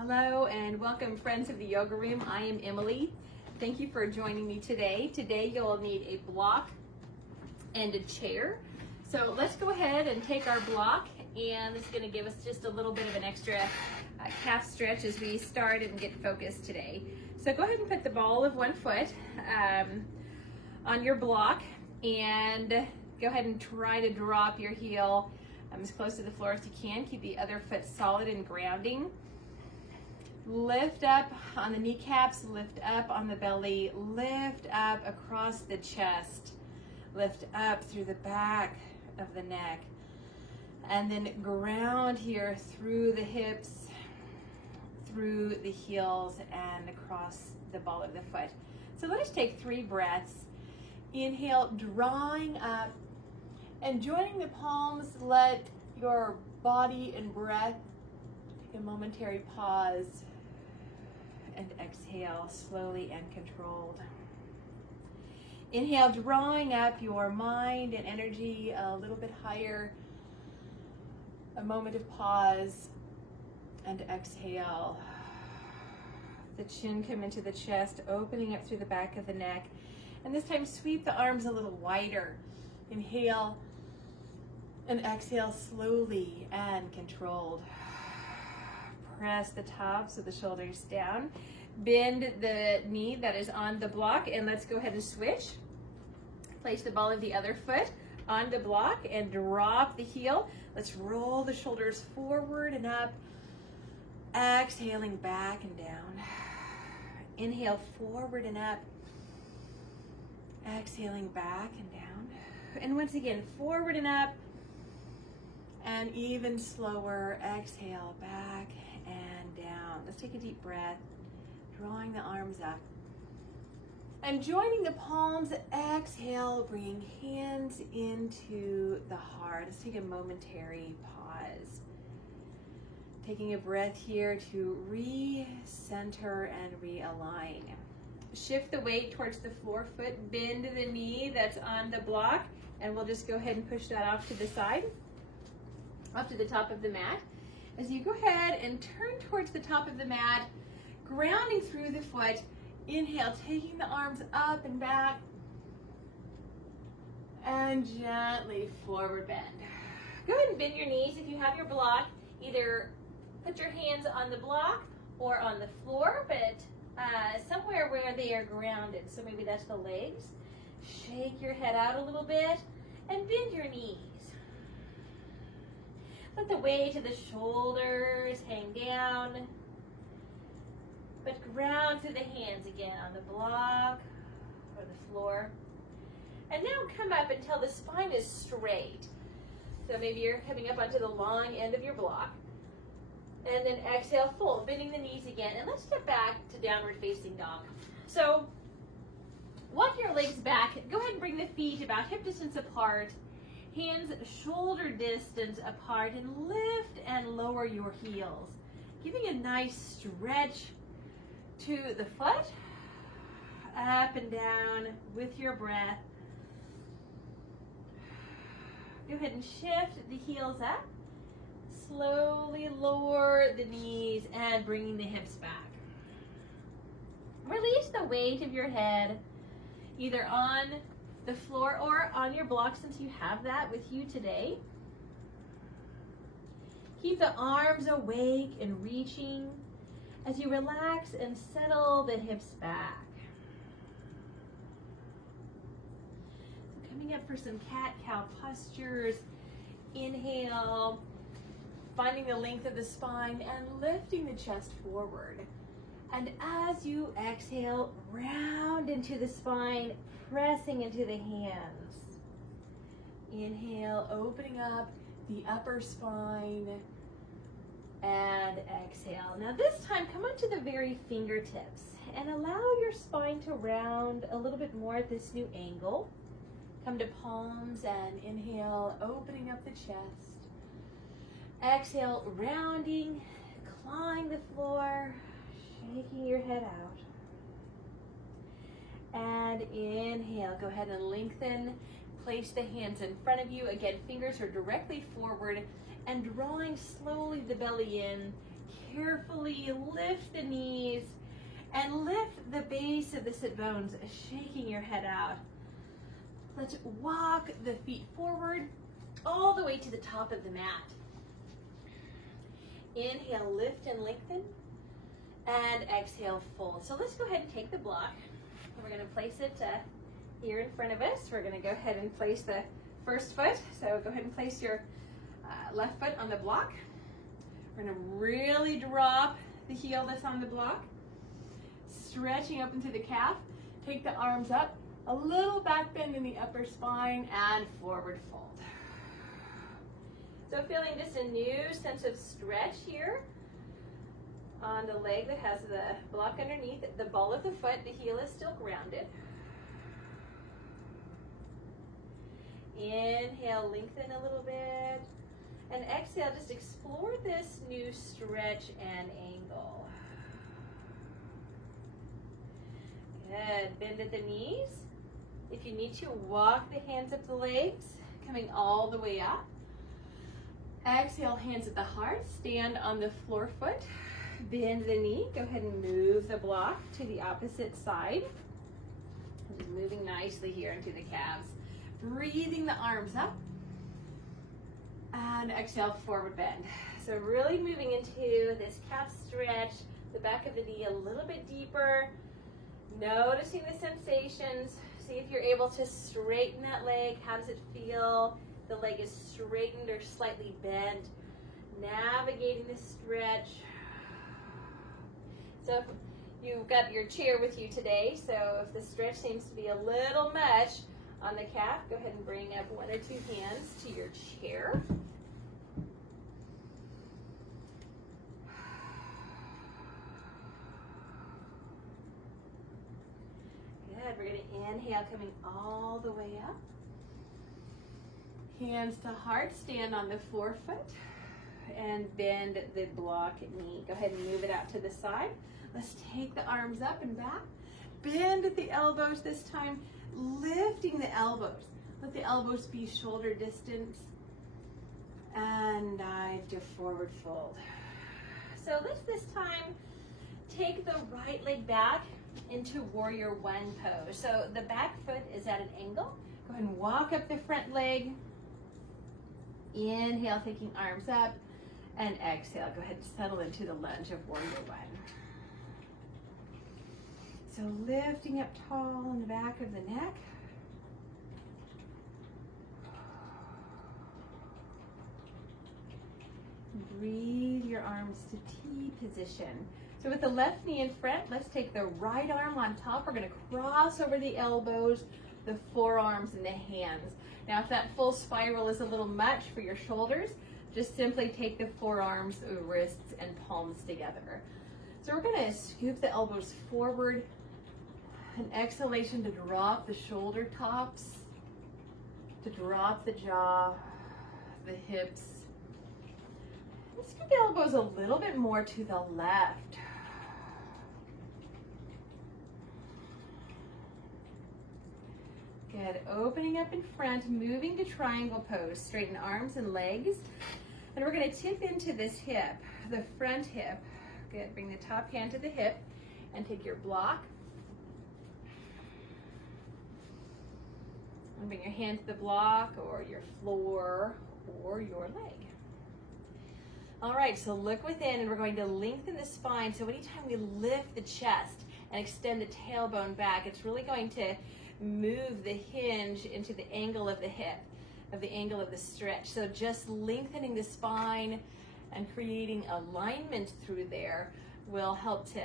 Hello and welcome, friends of the Yoga Room. I am Emily. Thank you for joining me today. Today you'll need a block and a chair. So let's go ahead and take our block, and it's going to give us just a little bit of an extra calf stretch as we start and get focused today. So go ahead and put the ball of one foot on your block, and go ahead and try to drop your heel as close to the floor as you can. Keep the other foot solid and grounding. Lift up on the kneecaps, lift up on the belly, lift up across the chest, lift up through the back of the neck, and then ground here through the hips, through the heels, and across the ball of the foot. So let us take 3 breaths. Inhale, drawing up and joining the palms. Let your body and breath take a momentary pause. And exhale slowly and controlled. Inhale, drawing up your mind and energy a little bit higher. A moment of pause and exhale. The chin come into the chest, opening up through the back of the neck. And this time sweep the arms a little wider. Inhale and exhale slowly and controlled. Press the tops of the shoulders down. Bend the knee that is on the block, and let's go ahead and switch. Place the ball of the other foot on the block and drop the heel. Let's roll the shoulders forward and up. Exhaling back and down. Inhale, forward and up. Exhaling back and down. And once again, forward and up. And even slower, exhale back and down. Let's take a deep breath, drawing the arms up. And joining the palms, exhale, bringing hands into the heart. Let's take a momentary pause. Taking a breath here to re-center and realign. Shift the weight towards the floor foot, bend the knee that's on the block, and we'll just go ahead and push that off to the side, up to the top of the mat. As you go ahead and turn towards the top of the mat, grounding through the foot, inhale, taking the arms up and back, and gently forward bend. Go ahead and bend your knees if you have your block. Either put your hands on the block or on the floor, but somewhere where they are grounded. So maybe that's the legs. Shake your head out a little bit and bend your knees. Let the weight of the shoulders hang down, but ground through the hands again on the block or the floor. And now come up until the spine is straight. So maybe you're coming up onto the long end of your block. And then exhale, fold, bending the knees again. And let's step back to downward facing dog. So walk your legs back. Go ahead and bring the feet about hip distance apart. Hands shoulder distance apart, and lift and lower your heels, giving a nice stretch to the foot, up and down with your breath. Go ahead and shift the heels up, slowly lower the knees and bringing the hips back. Release the weight of your head either on the floor or on your block, since you have that with you today. Keep the arms awake and reaching as you relax and settle the hips back. So coming up for some cat-cow postures. Inhale, finding the length of the spine and lifting the chest forward. And as you exhale, round into the spine, pressing into the hands. Inhale, opening up the upper spine, and exhale. Now this time, come onto the very fingertips and allow your spine to round a little bit more at this new angle. Come to palms and inhale, opening up the chest. Exhale, rounding, clawing the floor, shaking your head out. And inhale, go ahead and lengthen. Place the hands in front of you. Again, fingers are directly forward and drawing slowly the belly in, Carefully lift the knees and lift the base of the sit bones, shaking your head out. Let's walk the feet forward all the way to the top of the mat. Inhale, lift and lengthen, and exhale, fold. So let's go ahead and take the block. We're going to place it here in front of us. We're going to go ahead and place the first foot. So go ahead and place your left foot on the block. We're going to really drop the heel that's on the block, stretching open through the calf. Take the arms up, a little back bend in the upper spine, and forward fold. So feeling just a new sense of stretch here on the leg that has the block underneath. The ball of the foot, the heel is still grounded. Inhale, lengthen a little bit. And exhale, just explore this new stretch and angle. Good, bend at the knees. If you need to, walk the hands up the legs, coming all the way up. Exhale, hands at the heart, stand on the floor foot, bend the knee. Go ahead and move the block to the opposite side. Just moving nicely here into the calves. Breathing the arms up. And exhale, forward bend. So really moving into this calf stretch, the back of the knee a little bit deeper. Noticing the sensations. See if you're able to straighten that leg. How does it feel? The leg is straightened or slightly bent. Navigating the stretch. So if you've got your chair with you today, so if the stretch seems to be a little much on the calf, go ahead and bring up one or two hands to your chair. Good, we're going to inhale, coming all the way up. Hands to heart, stand on the forefoot and bend the block knee. Go ahead and move it out to the side. Let's take the arms up and back. Bend at the elbows this time, lifting the elbows. Let the elbows be shoulder distance and dive to forward fold. So let's this time take the right leg back into warrior one pose. So the back foot is at an angle. Go ahead and walk up the front leg. Inhale, taking arms up, and exhale. Go ahead and settle into the lunge of warrior one. So lifting up tall in the back of the neck. Breathe your arms to T position. So with the left knee in front, let's take the right arm on top. We're going to cross over the elbows, the forearms, and the hands. Now, if that full spiral is a little much for your shoulders, just simply take the forearms, wrists, and palms together. So we're going to scoop the elbows forward. An exhalation to drop the shoulder tops, to drop the jaw, the hips. Let's scoop the elbows a little bit more to the left. Good, opening up in front, moving to triangle pose. Straighten arms and legs. And we're going to tip into this hip, the front hip. Good, bring the top hand to the hip and take your block. And bring your hand to the block or your floor or your leg. All right, so look within and we're going to lengthen the spine. So anytime we lift the chest and extend the tailbone back, it's really going to move the hinge into the angle of the hip, of the angle of the stretch. So just lengthening the spine and creating alignment through there will help to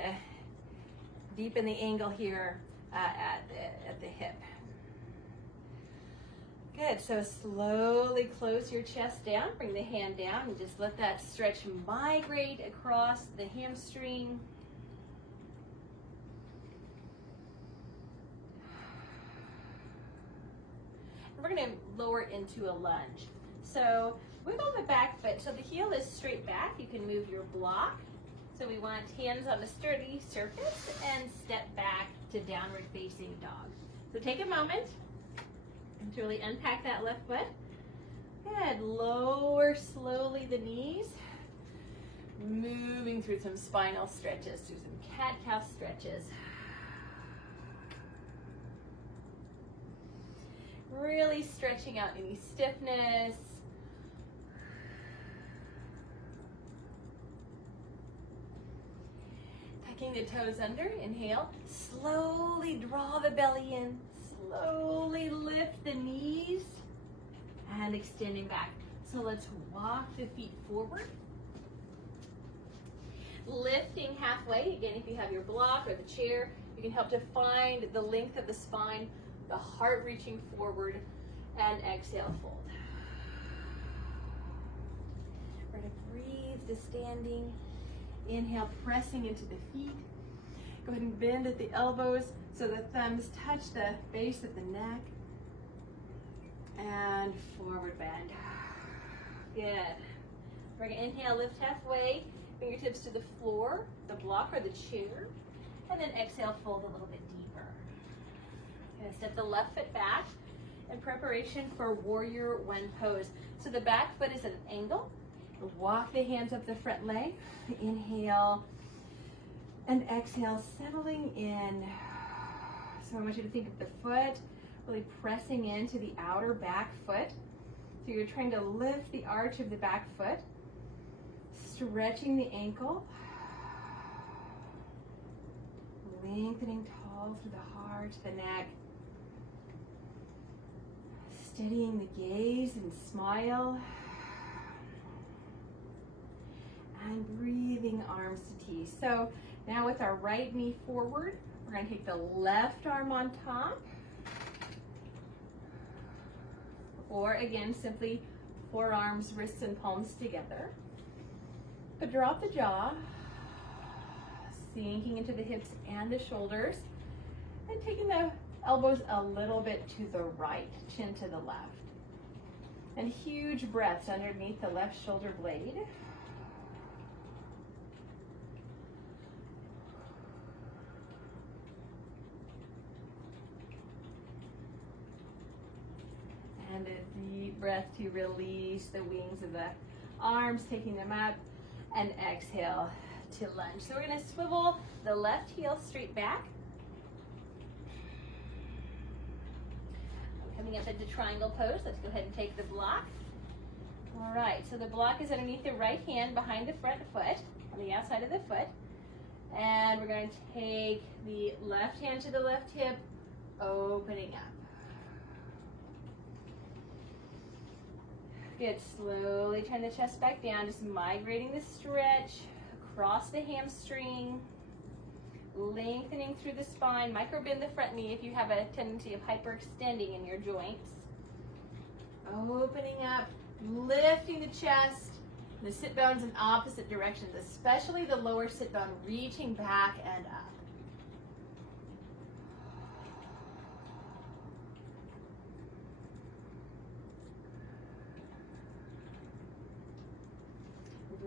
deepen the angle here at the hip. Good, so slowly close your chest down, bring the hand down and just let that stretch migrate across the hamstring. We're going to lower into a lunge. So wiggle the back foot. So the heel is straight back. You can move your block. So we want hands on a sturdy surface and step back to downward facing dog. So take a moment to really unpack that left foot. Good. Lower slowly the knees. Move moving through some spinal stretches, through some cat-cow stretches. Really stretching out any stiffness. Tucking the toes under, inhale. Slowly draw the belly in. Slowly lift the knees and extending back. So let's walk the feet forward. Lifting halfway. Again, if you have your block or the chair, you can help to find the length of the spine, the heart reaching forward, and exhale, fold. We're going to breathe to standing. Inhale, pressing into the feet. Go ahead and bend at the elbows so the thumbs touch the base of the neck. And forward bend. Good. We're going to inhale, lift halfway, fingertips to the floor, the block or the chair, and then exhale, fold a little bit deeper. Going to step the left foot back in preparation for warrior one pose. So the back foot is at an angle. Walk the hands up the front leg. Inhale and exhale, settling in. So I want you to think of the foot really pressing into the outer back foot. So you're trying to lift the arch of the back foot, stretching the ankle, lengthening tall through the heart, the neck, steadying the gaze and smile, and breathing arms to T. So now with our right knee forward, we're going to take the left arm on top, or again, simply forearms, wrists, and palms together. But drop the jaw, sinking into the hips and the shoulders, and taking the elbows a little bit to the right, chin to the left. And huge breaths underneath the left shoulder blade. And a deep breath to release the wings of the arms, taking them up, and exhale to lunge. So we're going to swivel the left heel straight back. Coming up into triangle pose, let's go ahead and take the block. All right, so the block is underneath the right hand behind the front foot, on the outside of the foot. And we're going to take the left hand to the left hip, opening up. Good, slowly turn the chest back down, just migrating the stretch across the hamstring, lengthening through the spine, micro bend the front knee if you have a tendency of hyperextending in your joints. Opening up, lifting the chest, the sit bones in opposite directions, especially the lower sit bone reaching back and up.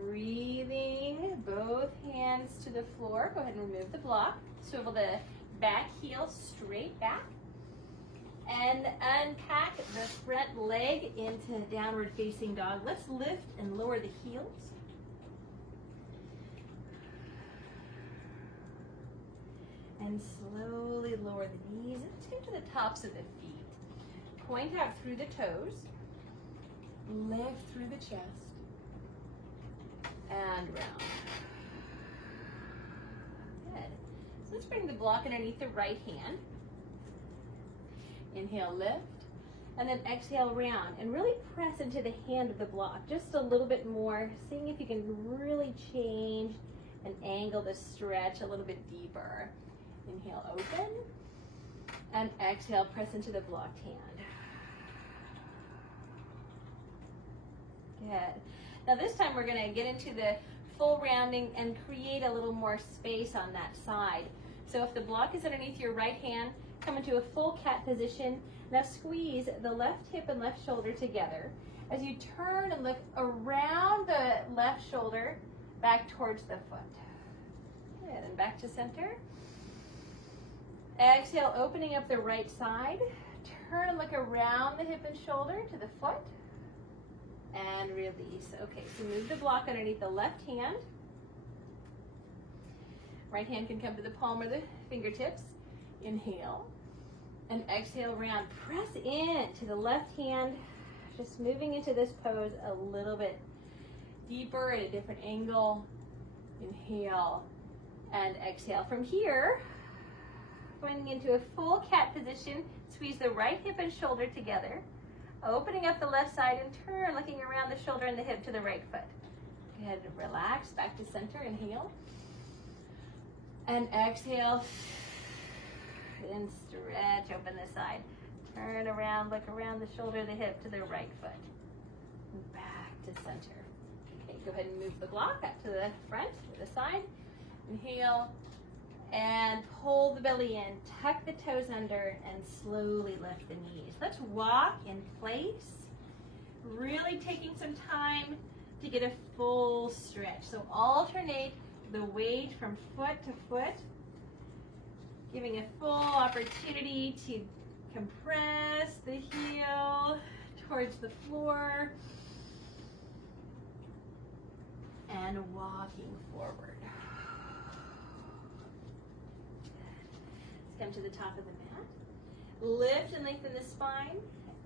Breathing, both hands to the floor. Go ahead and remove the block. Swivel the back heel straight back. And unpack the front leg into downward facing dog. Let's lift and lower the heels. And slowly lower the knees into the tops of the feet. Point out through the toes. Lift through the chest. And round. Good. So let's bring the block underneath the right hand. Inhale, lift, and then exhale, round, and really press into the hand of the block just a little bit more, seeing if you can really change and angle the stretch a little bit deeper. Inhale, open, and exhale, press into the blocked hand. Good. Now this time we're going to get into the full rounding and create a little more space on that side. So if the block is underneath your right hand, come into a full cat position. Now squeeze the left hip and left shoulder together. As you turn and look around the left shoulder, back towards the foot. Good, and back to center. Exhale, opening up the right side. Turn and look around the hip and shoulder to the foot. And release. Okay, so move the block underneath the left hand. Right hand can come to the palm or the fingertips. Inhale. And exhale, round. Press in to the left hand, just moving into this pose a little bit deeper at a different angle. Inhale and exhale. From here, going into a full cat position, squeeze the right hip and shoulder together, opening up the left side and turn, looking around the shoulder and the hip to the right foot. Go ahead and relax, back to center, inhale. And exhale, and stretch, open the side. Turn around, look around the shoulder, the hip to the right foot. And back to center. Okay, go ahead and move the block up to the front, to the side. Inhale, and pull the belly in, tuck the toes under, and slowly lift the knees. Let's walk in place, really taking some time to get a full stretch. So alternate the weight from foot to foot, giving a full opportunity to compress the heel towards the floor and walking forward. Let's come to the top of the mat. Lift and lengthen the spine.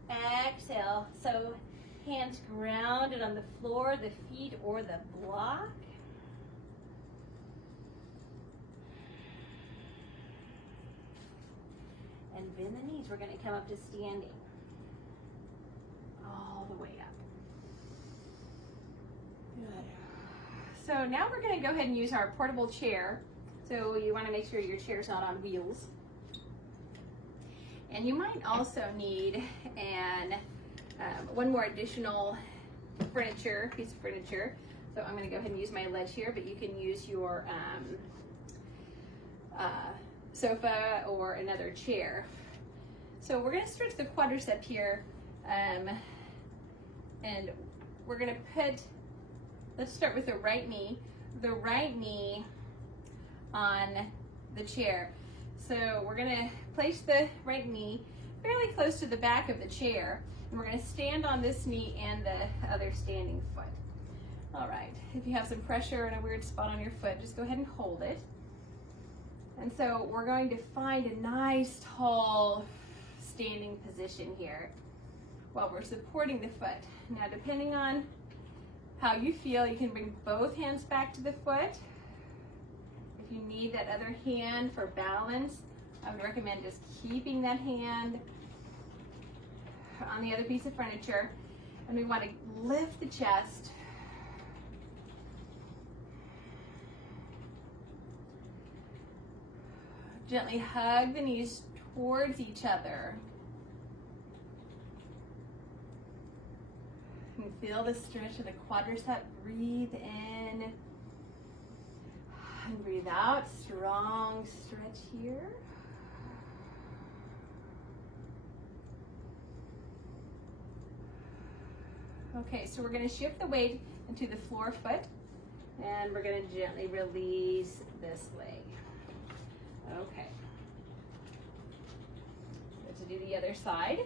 Exhale. So hands grounded on the floor, the feet or the block. And bend the knees. We're going to come up to standing. All the way up. Good. So now we're going to go ahead and use our portable chair. So you want to make sure your chair's not on wheels. And you might also need one more additional piece of furniture. So I'm going to go ahead and use my ledge here, but you can use your sofa or another chair. So we're going to stretch the quadricep here, and we're going to let's start with the right knee on the chair. So we're going to place the right knee fairly close to the back of the chair, and we're going to stand on this knee and the other standing foot. All right, if you have some pressure in a weird spot on your foot, just go ahead and hold it. And so we're going to find a nice tall standing position here while we're supporting the foot. Now, depending on how you feel, you can bring both hands back to the foot. If you need that other hand for balance, I would recommend just keeping that hand on the other piece of furniture. And we want to lift the chest. Gently hug the knees towards each other. And feel the stretch of the quadricep. Breathe in and breathe out. Strong stretch here. Okay, so we're going to shift the weight into the floor foot, and we're going to gently release this leg. Okay. Let's do the other side.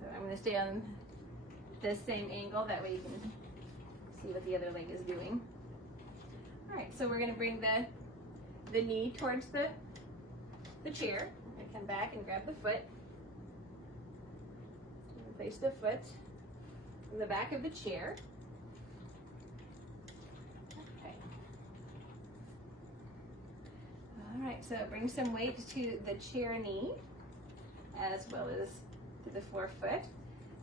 So I'm going to stay on this same angle, that way you can see what the other leg is doing. All right, so we're going to bring the knee towards the chair. I'm going to come back and grab the foot. Place the foot in the back of the chair. Okay. All right, so bring some weight to the chair knee as well as to the floor foot.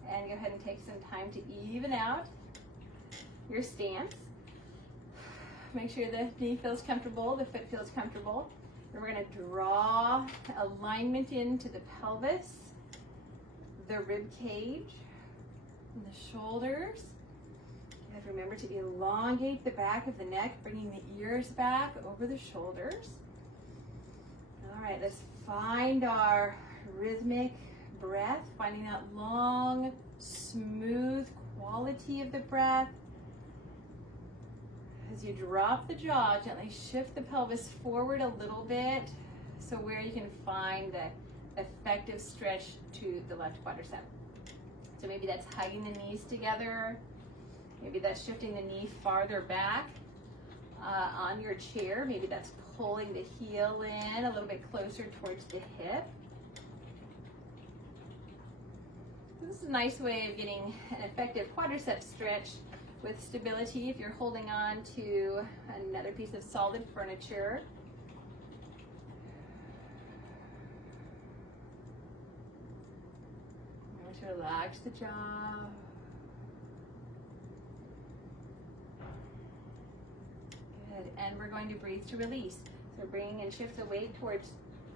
And go ahead and take some time to even out your stance. Make sure the knee feels comfortable, the foot feels comfortable. And we're going to draw alignment into the pelvis, the rib cage, and the shoulders. You have to remember to elongate the back of the neck, bringing the ears back over the shoulders. All right, let's find our rhythmic breath, finding that long, smooth quality of the breath. As you drop the jaw, gently shift the pelvis forward a little bit, so where you can find the effective stretch to the left quadricep. So maybe that's hugging the knees together. Maybe that's shifting the knee farther back, on your chair. Maybe that's pulling the heel in a little bit closer towards the hip. This is a nice way of getting an effective quadricep stretch with stability if you're holding on to another piece of solid furniture. Relax the jaw. Good, and we're going to breathe to release. So bring and shift the weight towards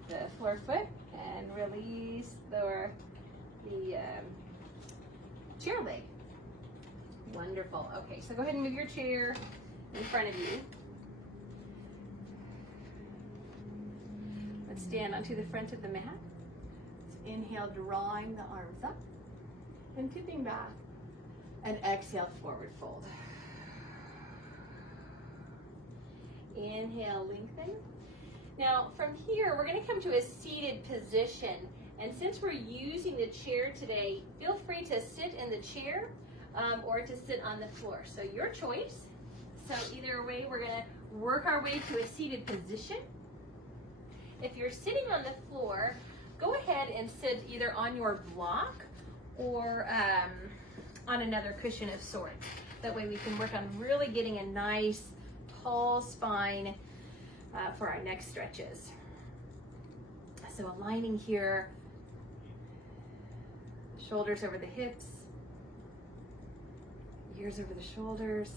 the forefoot and release the chair leg. Wonderful. Okay, so go ahead and move your chair in front of you. Let's stand onto the front of the mat. Let's inhale, drawing the arms up and tipping back, and exhale, forward fold. Inhale, lengthen. Now from here, we're going to come to a seated position, and since we're using the chair today, feel free to sit in the chair or to sit on the floor. So your choice. So either way, we're going to work our way to a seated position. If you're sitting on the floor, go ahead and sit either on your block or on another cushion of sorts. That way we can work on really getting a nice tall spine for our neck stretches. So aligning here, shoulders over the hips, ears over the shoulders.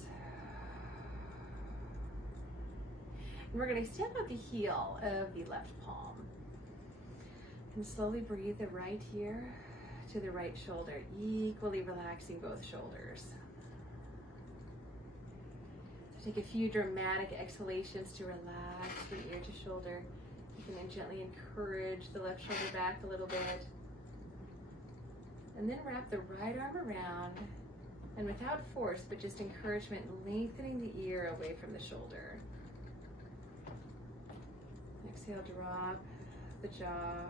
And we're going to extend out the heel of the left palm. And slowly breathe the right ear to the right shoulder, equally relaxing both shoulders. So take a few dramatic exhalations to relax from ear to shoulder. You can then gently encourage the left shoulder back a little bit. And then wrap the right arm around, and without force, but just encouragement, lengthening the ear away from the shoulder. Exhale, drop the jaw.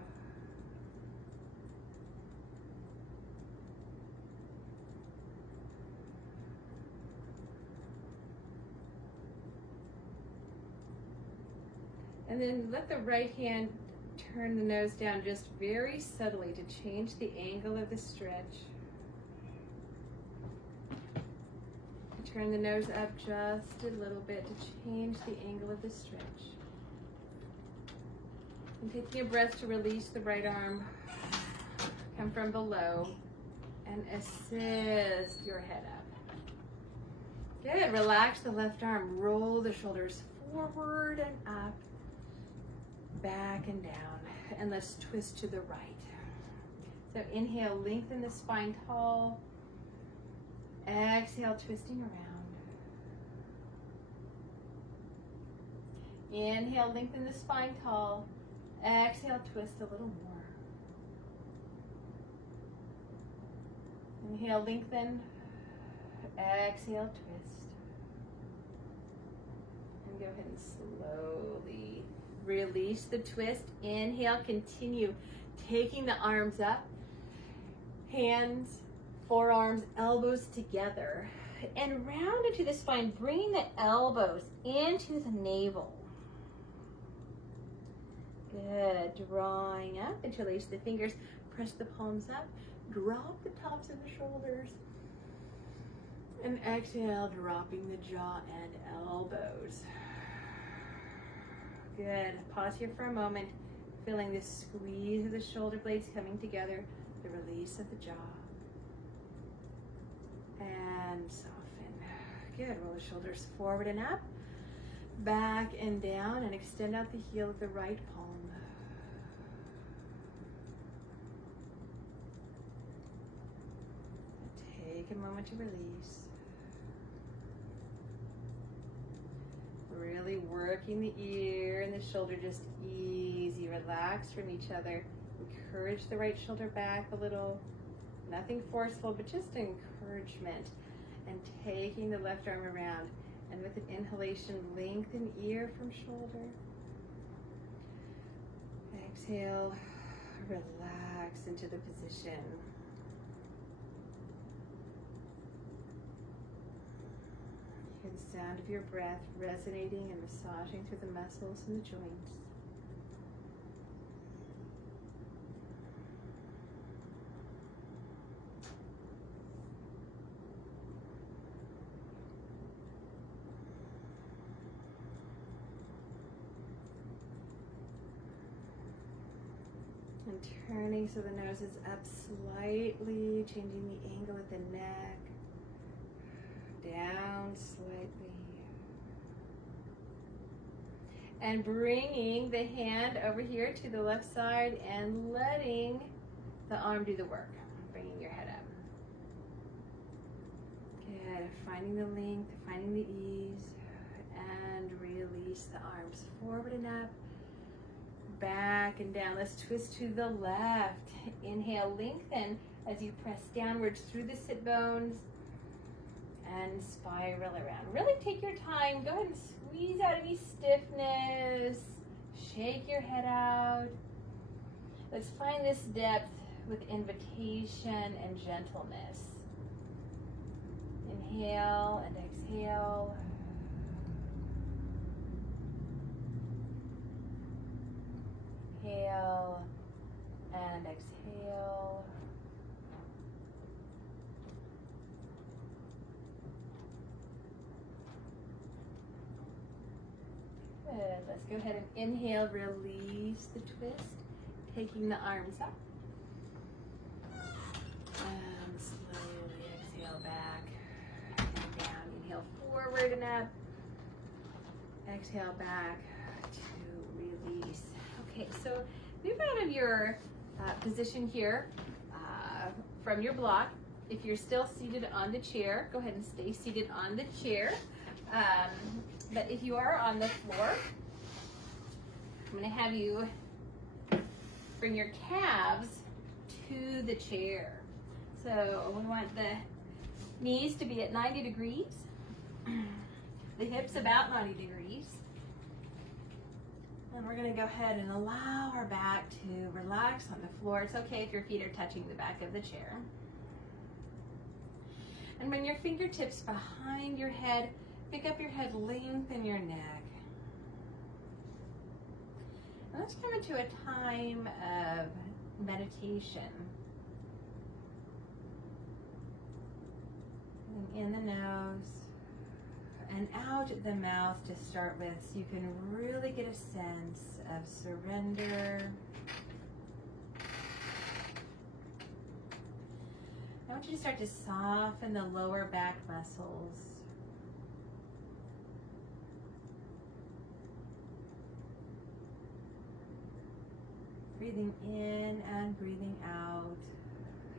And then let the right hand turn the nose down just very subtly to change the angle of the stretch. Turn the nose up just a little bit to change the angle of the stretch. And taking a breath to release the right arm, come from below and assist your head up. Good, relax the left arm, roll the shoulders forward and up, back and down, and let's twist to the right. So inhale, lengthen the spine tall. Exhale, twisting around. Inhale, lengthen the spine tall. Exhale, twist a little more. Inhale, lengthen. Exhale, twist. And go ahead and slowly release the twist. Inhale, continue taking the arms up. Hands, forearms, elbows together. And round into the spine, bringing the elbows into the navel. Good, drawing up, interlace the fingers, press the palms up, drop the tops of the shoulders, and exhale, dropping the jaw and elbows. Good, pause here for a moment, feeling the squeeze of the shoulder blades coming together, the release of the jaw, and soften. Good, roll the shoulders forward and up, back and down, and extend out the heel of the right palm. Take a moment to release. Really working the ear and the shoulder, just easy, relax from each other. Encourage the right shoulder back a little. Nothing forceful, but just encouragement. And taking the left arm around. And with an inhalation, lengthen ear from shoulder. Exhale, relax into the position. And The sound of your breath resonating and massaging through the muscles and the joints. And turning so the nose is up slightly, changing the angle at the neck, down slightly. And bringing the hand over here to the left side and letting the arm do the work. Bringing your head up. Good. Finding the length, finding the ease, and release the arms forward and up. Back and down. Let's twist to the left. Inhale, lengthen as you press downwards through the sit bones and spiral around. Really take your time. Go ahead and squeeze out any stiffness. Shake your head out. Let's find this depth with invitation and gentleness. Inhale and exhale. Inhale and exhale. Good. Let's go ahead and inhale, release the twist, taking the arms up. And slowly exhale back and down. Inhale forward and up. Exhale back to release. Okay, so move out of your position here from your block. If you're still seated on the chair, go ahead and stay seated on the chair. But if you are on the floor, I'm going to have you bring your calves to the chair. So we want the knees to be at 90 degrees, the hips about 90 degrees. And we're going to go ahead and allow our back to relax on the floor. It's okay if your feet are touching the back of the chair. And bring your fingertips behind your head. Pick up your head, lengthen your neck. And let's come into a time of meditation. In the nose and out the mouth to start with, so you can really get a sense of surrender. I want you to start to soften the lower back muscles. Breathing in and breathing out.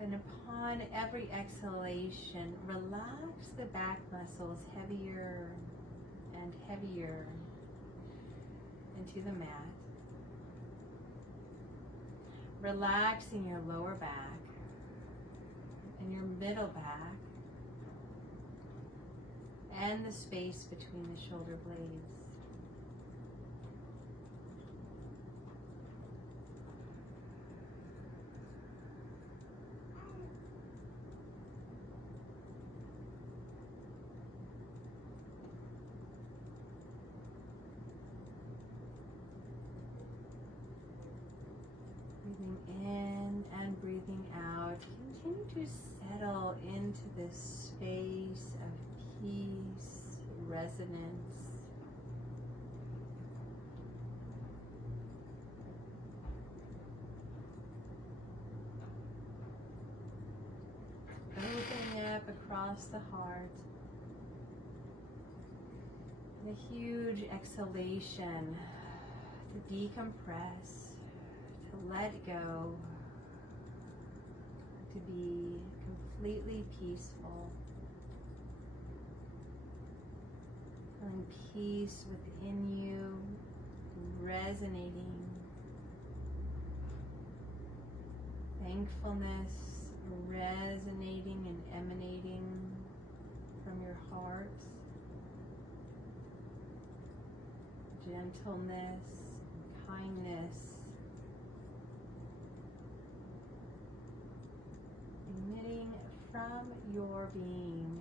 And upon every exhalation, relax the back muscles heavier and heavier into the mat. Relaxing your lower back and your middle back and the space between the shoulder blades. Breathing in and breathing out. Continue to settle into this space of peace, resonance. Opening up across the heart. And a huge exhalation to decompress. To let go, to be completely peaceful, feeling peace within you, resonating, thankfulness resonating and emanating from your heart, gentleness, kindness, emitting from your being.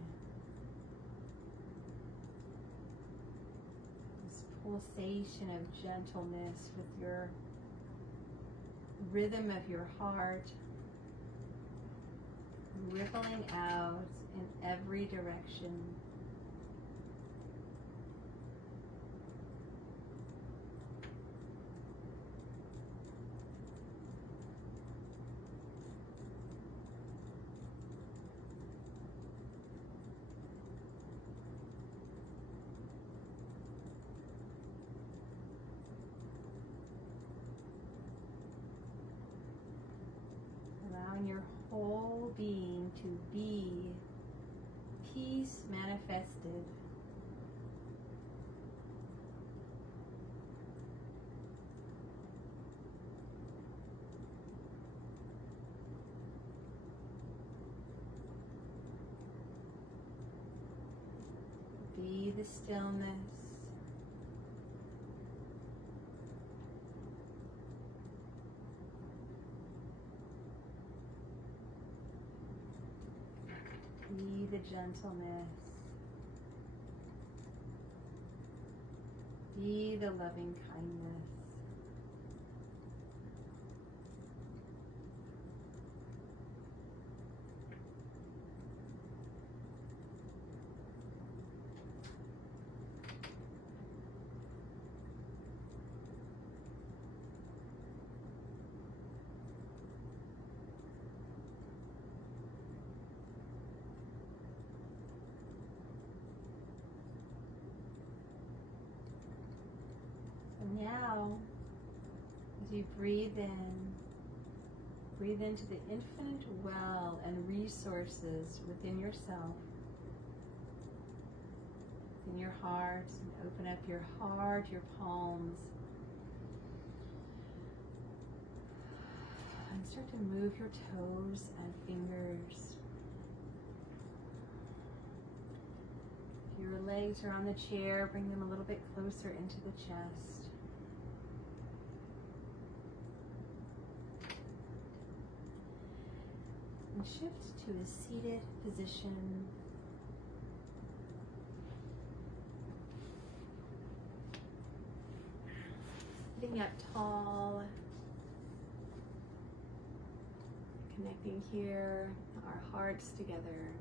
pulsation of gentleness with your rhythm of your heart rippling out in every direction. Allowing your whole being to be peace manifested. Be the stillness. Be the gentleness. Be the loving kindness. Now, as you breathe into the infinite well and resources within yourself, in your heart, and open up your heart, your palms, and start to move your toes and fingers. If your legs are on the chair, bring them a little bit closer into the chest. And shift to a seated position. Sitting up tall, connecting here, our hearts together.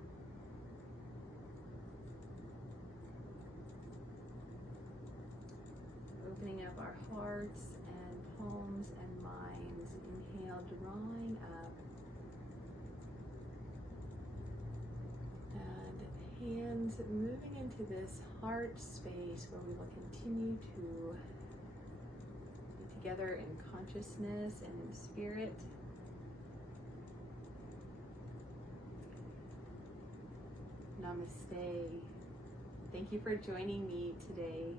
Opening up our hearts and palms and minds. Inhale, drawing up. And hands moving into this heart space where we will continue to be together in consciousness and in spirit. Namaste. Thank you for joining me today.